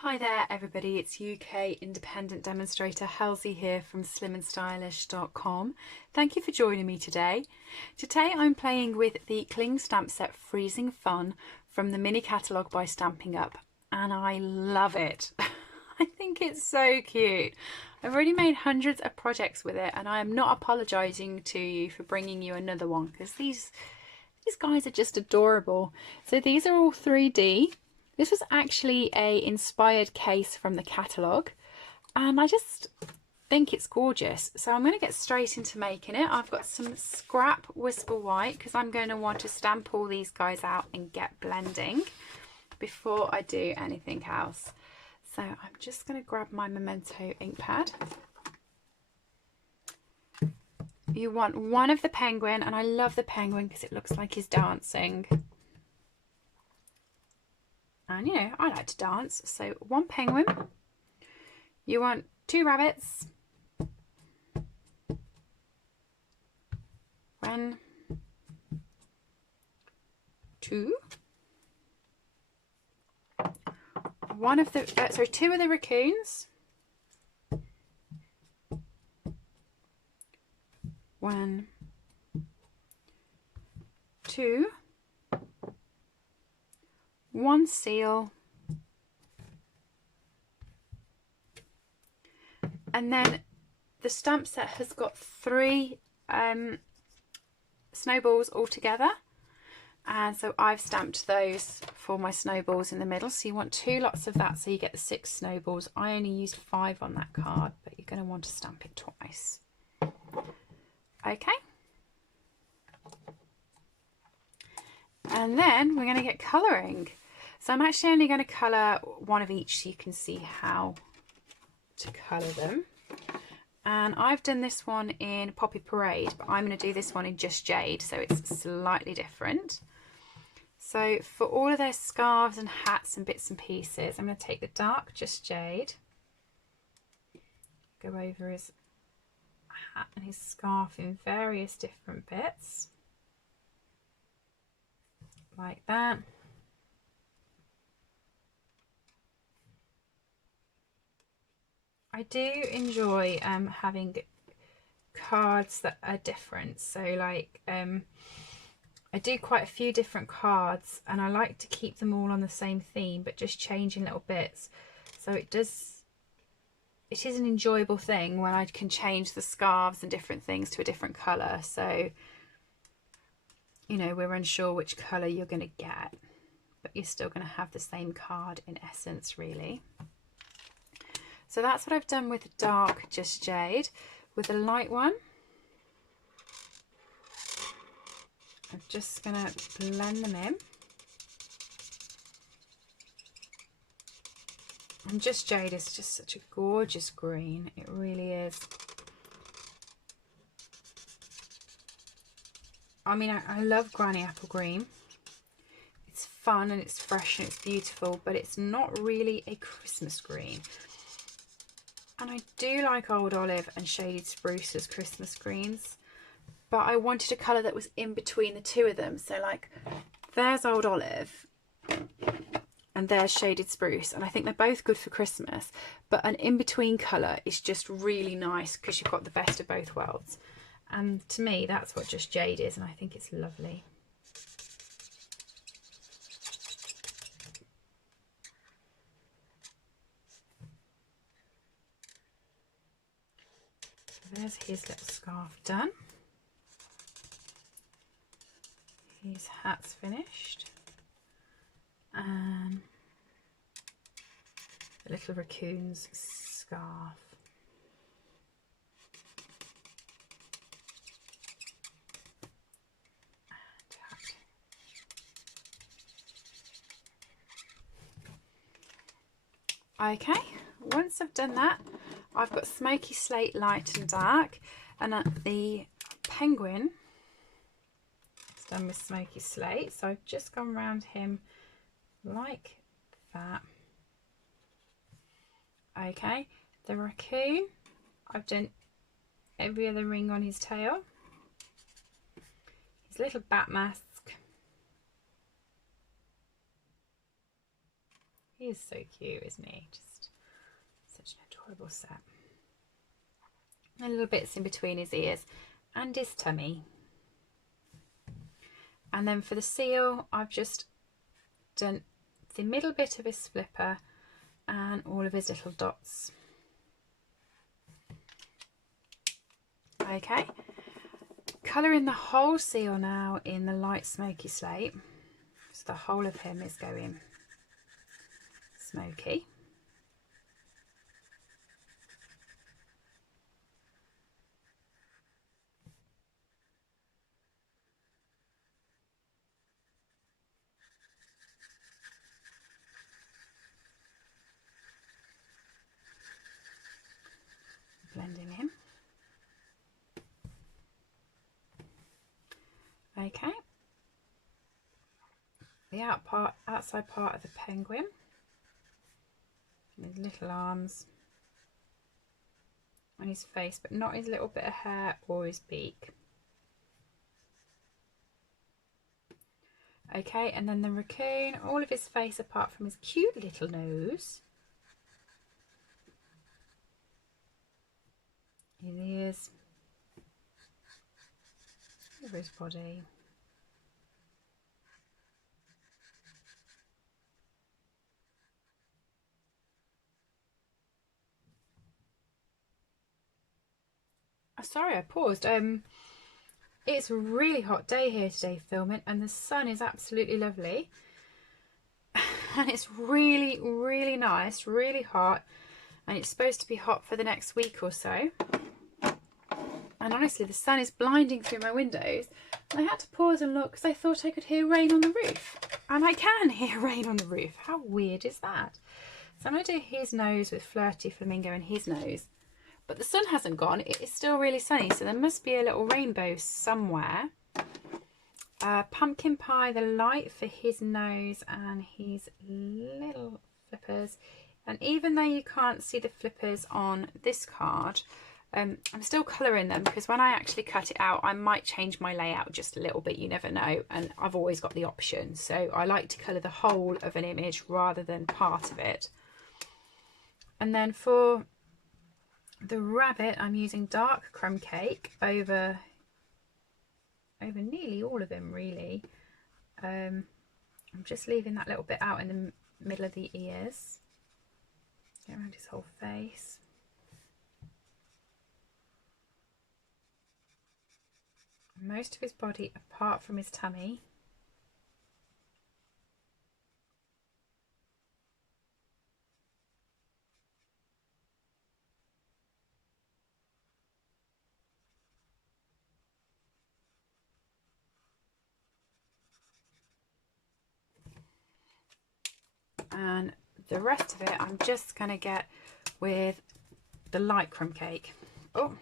Hi there everybody, it's UK independent demonstrator Halsey here from slimandstylish.com. Thank you for joining me today. Today I'm playing with the Cling stamp set Freezing Fun from the mini catalogue by Stampin' Up, and I love it. I think it's so cute. I've already made hundreds of projects with it, and I am not apologising to you for bringing you another one because these guys are just adorable. So these are all 3D. This was actually a inspired case from the catalogue, and I just think it's gorgeous. So I'm going to get straight into making it. I've got some scrap Whisper White because I'm going to want to stamp all these guys out and get blending before I do anything else. So I'm just going to grab my Memento ink pad. You want one of the penguin, and I love the penguin because it looks like he's dancing. And you know, I like to dance, so one penguin. You want two rabbits. One, two. One of the, two of the raccoons. One, two. One seal, and then the stamp set has got three snowballs all together, and so I've stamped those for my snowballs in the middle. So you want two lots of that so you get the 6 snowballs. I only used 5 on that card, but you're going to want to stamp it twice. Okay, and then we're going to get colouring. So I'm actually only going to colour one of each so you can see how to colour them. And I've done this one in Poppy Parade, but I'm going to do this one in Just Jade, so it's slightly different. So for all of their scarves and hats and bits and pieces, I'm going to take the dark Just Jade, go over his hat and his scarf in various different bits, like that. I do enjoy having cards that are different. So like I do quite a few different cards, and I like to keep them all on the same theme but just changing little bits. So it is an enjoyable thing when I can change the scarves and different things to a different colour. So you know, we're unsure which colour you're going to get, but you're still going to have the same card in essence, really. So that's what I've done with dark Just Jade. With the light one, I'm just going to blend them in. And Just Jade is just such a gorgeous green. It really is. I mean, I love Granny Apple Green. It's fun and it's fresh and it's beautiful, but it's not really a Christmas green. And I do like Old Olive and Shaded Spruce as Christmas greens, but I wanted a colour that was in between the two of them. So like, there's Old Olive and there's Shaded Spruce, and I think they're both good for Christmas, but an in-between colour is just really nice because you've got the best of both worlds. And to me, that's what Just Jade is, and I think it's lovely. There's his little scarf done. His hat's finished. And the little raccoon's scarf. Okay, once I've done that, I've got Smoky Slate Light and Dark, and the penguin is done with Smoky Slate, so I've just gone around him like that. Okay, the raccoon, I've done every other ring on his tail, his little bat mask, He is so cute, isn't he? Just such an adorable set. And little bits in between his ears and his tummy. And then for the seal, I've just done the middle bit of his flipper and all of his little dots. Okay, colouring the whole seal now in the light smoky slate. So the whole of him is going smoky. Blending in. Okay. The outside part of the penguin. His little arms. And his face, but not his little bit of hair or his beak. Okay, and then the raccoon, all of his face apart from his cute little nose. His ears. Over his body. Oh, sorry, I paused. It's a really hot day here today filming, and the sun is absolutely lovely. And it's really, really nice, really hot, and it's supposed to be hot for the next week or so. And honestly, the sun is blinding through my windows. And I had to pause and look because I thought I could hear rain on the roof. And I can hear rain on the roof. How weird is that? So I'm going to do his nose with Flirty Flamingo and his nose. But the sun hasn't gone. It is still really sunny, so there must be a little rainbow somewhere. Pumpkin Pie, the light for his nose and his little flippers. And even though you can't see the flippers on this card, I'm still colouring them, because when I actually cut it out, I might change my layout just a little bit. You never know, and I've always got the option. So I like to colour the whole of an image rather than part of it. And then for the rabbit, I'm using dark crumb cake over nearly all of him, really. I'm just leaving that little bit out in the middle of the ears. Get around his whole face. Most of his body apart from his tummy. And the rest of it I'm just going to get with the light crumb cake. Oh,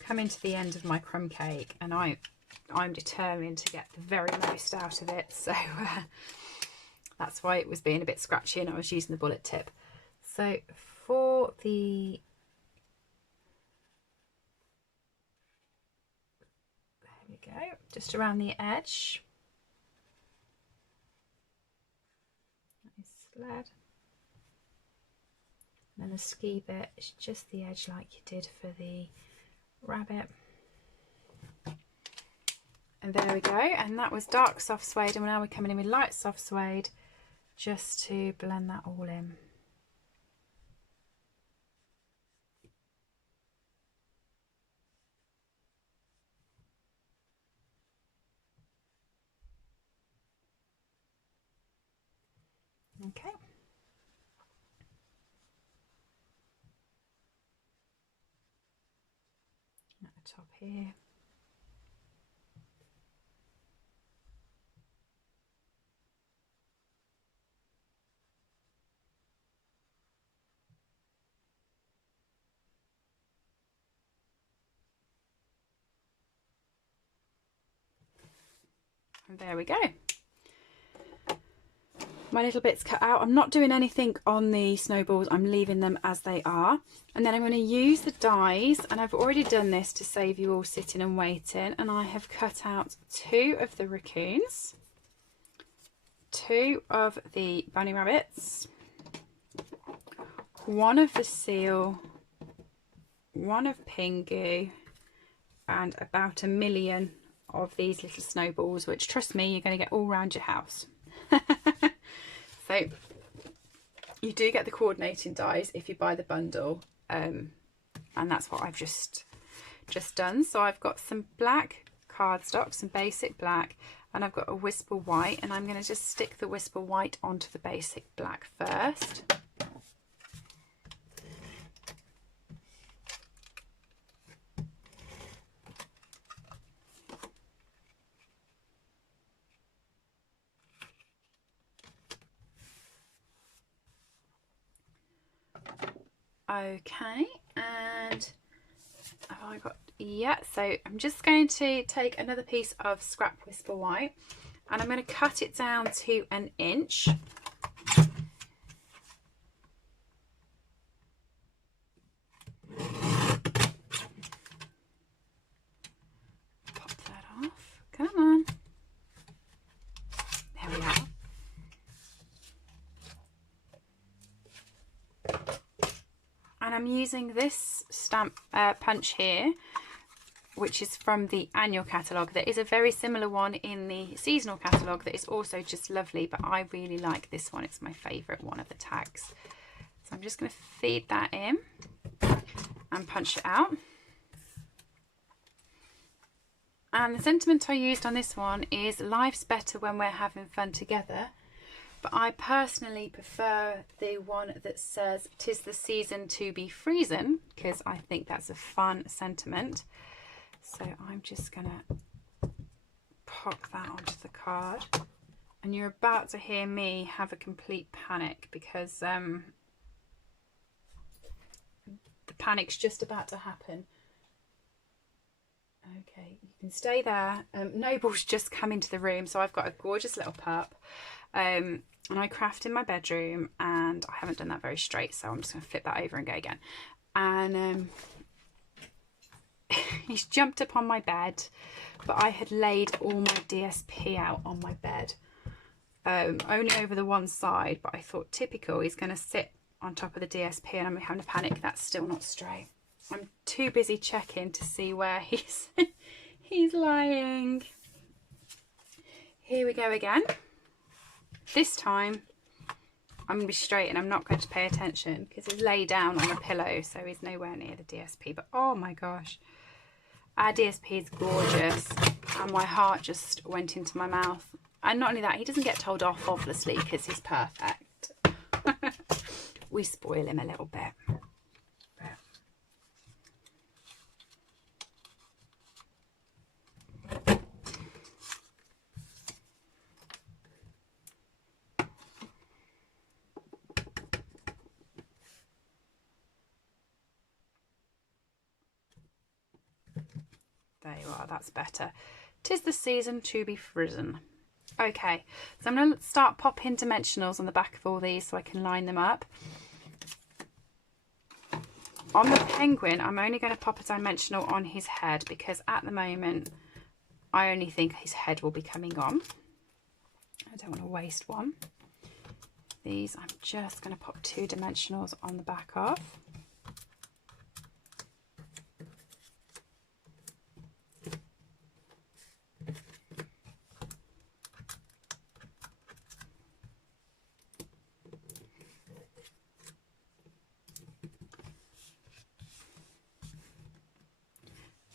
coming to the end of my crumb cake, and I'm determined to get the very most out of it, so that's why it was being a bit scratchy and I was using the bullet tip. So for the go, just around the edge. Nice sled. And then the ski bit is just the edge like you did for the rabbit. And there we go, and that was dark soft suede, and now we're coming in with light soft suede just to blend that all in. Okay. At the top here. And there we go. my little bits cut out. I'm not doing anything on the snowballs, I'm leaving them as they are. And then I'm going to use the dies, and I've already done this to save you all sitting and waiting, and I have cut out 2 of the raccoons, 2 of the bunny rabbits, 1 of the seal, 1 of Pingu, and about 1 million of these little snowballs, which, trust me, you're going to get all around your house. So you do get the coordinating dies if you buy the bundle, and that's what I've just done. So I've got some black cardstock, some basic black, and I've got a whisper white, and I'm going to just stick the whisper white onto the basic black first. Okay, and have I got, yeah, so I'm just going to take another piece of scrap whisper white, and I'm going to cut it down to 1 inch. Pop that off, come on, there we are. And I'm using this stamp punch here, which is from the annual catalogue. There is a very similar one in the seasonal catalogue that is also just lovely, but I really like this one. It's my favourite one of the tags. So I'm just going to feed that in and punch it out. And the sentiment I used on this one is life's better when we're having fun together. But I personally prefer the one that says 'tis the season to be freezin', because I think that's a fun sentiment. So I'm just gonna pop that onto the card, and you're about to hear me have a complete panic because the panic's just about to happen. Okay, you can stay there. Noble's just come into the room, so I've got a gorgeous little pup. And I craft in my bedroom, and I haven't done that very straight, so I'm just going to flip that over and go again. And he's jumped up on my bed, but I had laid all my DSP out on my bed, only over the one side, but I thought typical, he's going to sit on top of the DSP and I'm having a panic. That's still not straight. I'm too busy checking to see where he's he's lying. Here we go again. This time I'm going to be straight and I'm not going to pay attention because he's laid down on the pillow, so he's nowhere near the DSP. But oh my gosh, our DSP is gorgeous, and my heart just went into my mouth. And not only that, he doesn't get told off, obviously, because he's perfect. We spoil him a little bit. There you are, that's better. 'Tis the season to be frozen. Okay, so I'm going to start popping dimensionals on the back of all these so I can line them up. On the penguin, I'm only going to pop a dimensional on his head because at the moment I only think his head will be coming on. I don't want to waste one. These I'm just going to pop 2 dimensionals on the back of.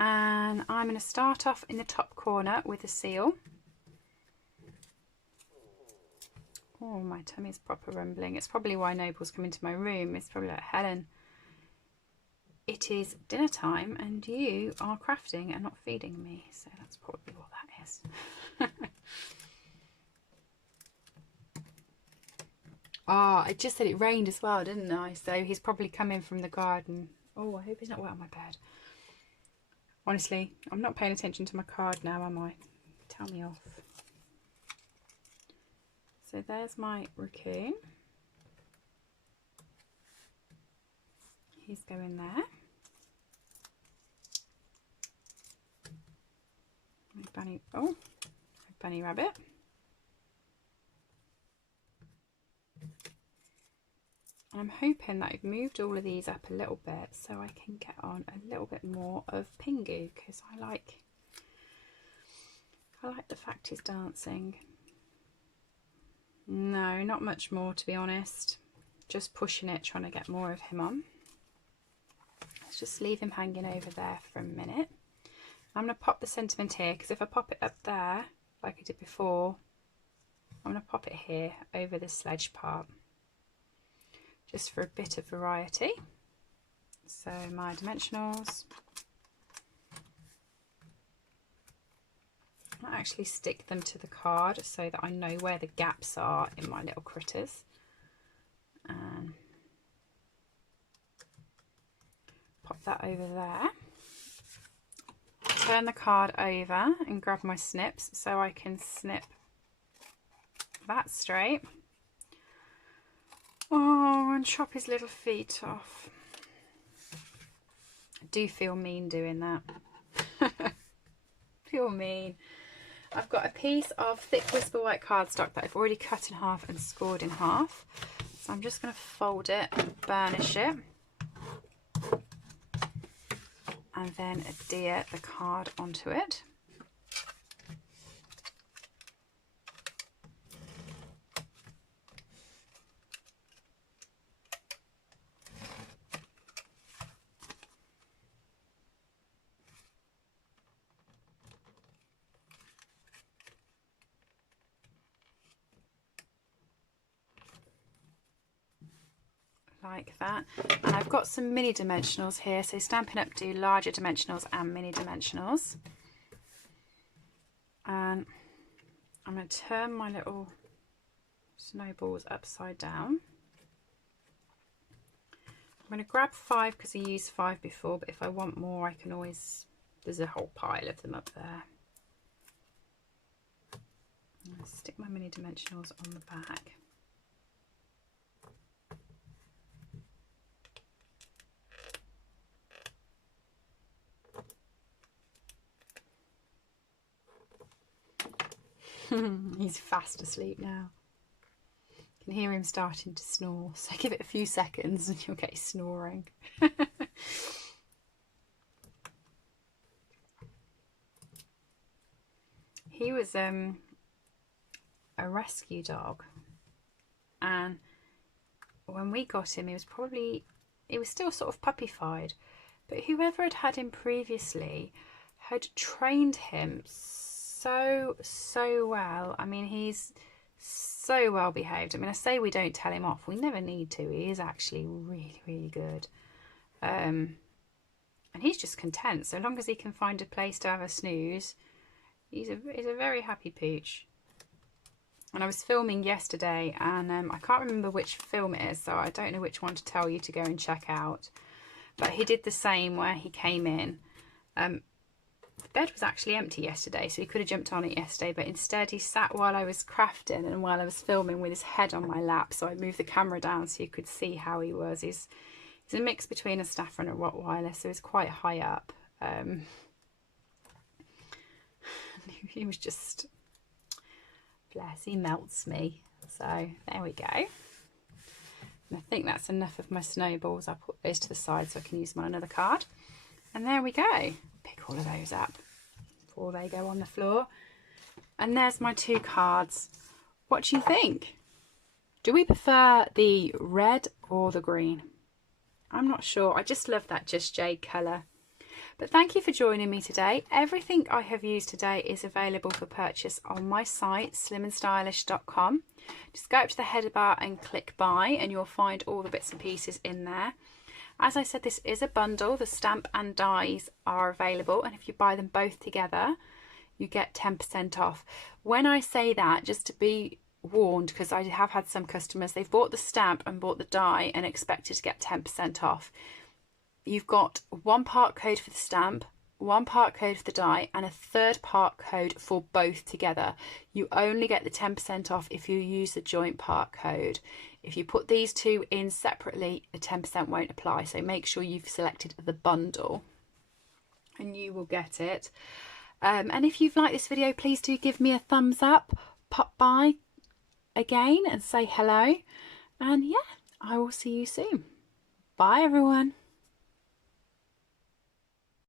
And I'm going to start off in the top corner with a seal. Oh, my tummy's proper rumbling. It's probably why Noble's come into my room. It's probably like, Helen, it is dinner time and you are crafting and not feeding me. So that's probably what that is. Ah, I just said it rained as well, didn't I? So he's probably coming from the garden. Oh, I hope he's not wet on my bed. Honestly, I'm not paying attention to my card now, am I? Tell me off. So there's my Raccoon. He's going there. My bunny, oh, my bunny rabbit. And I'm hoping that I've moved all of these up a little bit so I can get on a little bit more of Pingu, because I like the fact he's dancing. No, not much more, to be honest. Just pushing it, trying to get more of him on. Let's just leave him hanging over there for a minute. I'm going to pop the sentiment here, because if I pop it up there, like I did before, I'm going to pop it here over the sledge part, just for a bit of variety. So my dimensionals. I'll actually stick them to the card so that I know where the gaps are in my little critters. And pop that over there. Turn the card over and grab my snips so I can snip that straight. Oh, and chop his little feet off. I do feel mean doing that. Feel mean. I've got a piece of thick Whisper White cardstock that I've already cut in half and scored in half. So I'm just going to fold it and burnish it. And then adhere the card onto it. Like that. And I've got some mini dimensionals here, so Stampin' Up! Do larger dimensionals and mini dimensionals. And I'm going to turn my little snowballs upside down. I'm going to grab 5 because I used 5 before, but if I want more I can always, there's a whole pile of them up there. I'm going to stick my mini dimensionals on the back. He's fast asleep now. You can hear him starting to snore, so give it a few seconds and you'll get his snoring. He was a rescue dog, and when we got him he was still sort of puppyified, but whoever had had him previously had trained him so well. I mean, he's so well behaved. I mean, I say we don't tell him off, we never need to. He is actually really good, and he's just content so long as he can find a place to have a snooze. He's a very happy pooch. And I was filming yesterday, and I can't remember which film it is, so I don't know which one to tell you to go and check out, but he did the same where he came in. The bed was actually empty yesterday, so he could have jumped on it yesterday, but instead he sat while I was crafting and while I was filming with his head on my lap, so I moved the camera down so you could see how he was. He's a mix between a Staffordshire and a Rottweiler, so he's quite high up. He was just, bless, he melts me. So there we go. And I think that's enough of my snowballs. I'll put those to the side so I can use them on another card. And there we go. Pick all of those up before they go on the floor. And there's my 2 cards. What do you think? Do we prefer the red or the green? I'm not sure. I just love that Just Jade colour. But thank you for joining me today. Everything I have used today is available for purchase on my site, slimandstylish.com. Just go up to the header bar and click buy, and you'll find all the bits and pieces in there. As I said, this is a bundle. The stamp and dies are available, and if you buy them both together, you get 10% off. When I say that, just to be warned, because I have had some customers, they've bought the stamp and bought the die and expected to get 10% off. You've got 1 part code for the stamp, one part code for the die and a third part code for both together. You only get the 10% off if you use the joint part code. If you put these two in separately, the 10% won't apply. So make sure you've selected the bundle and you will get it. And if you've liked this video, please do give me a thumbs up, pop by again and say hello. And yeah, I will see you soon. Bye everyone.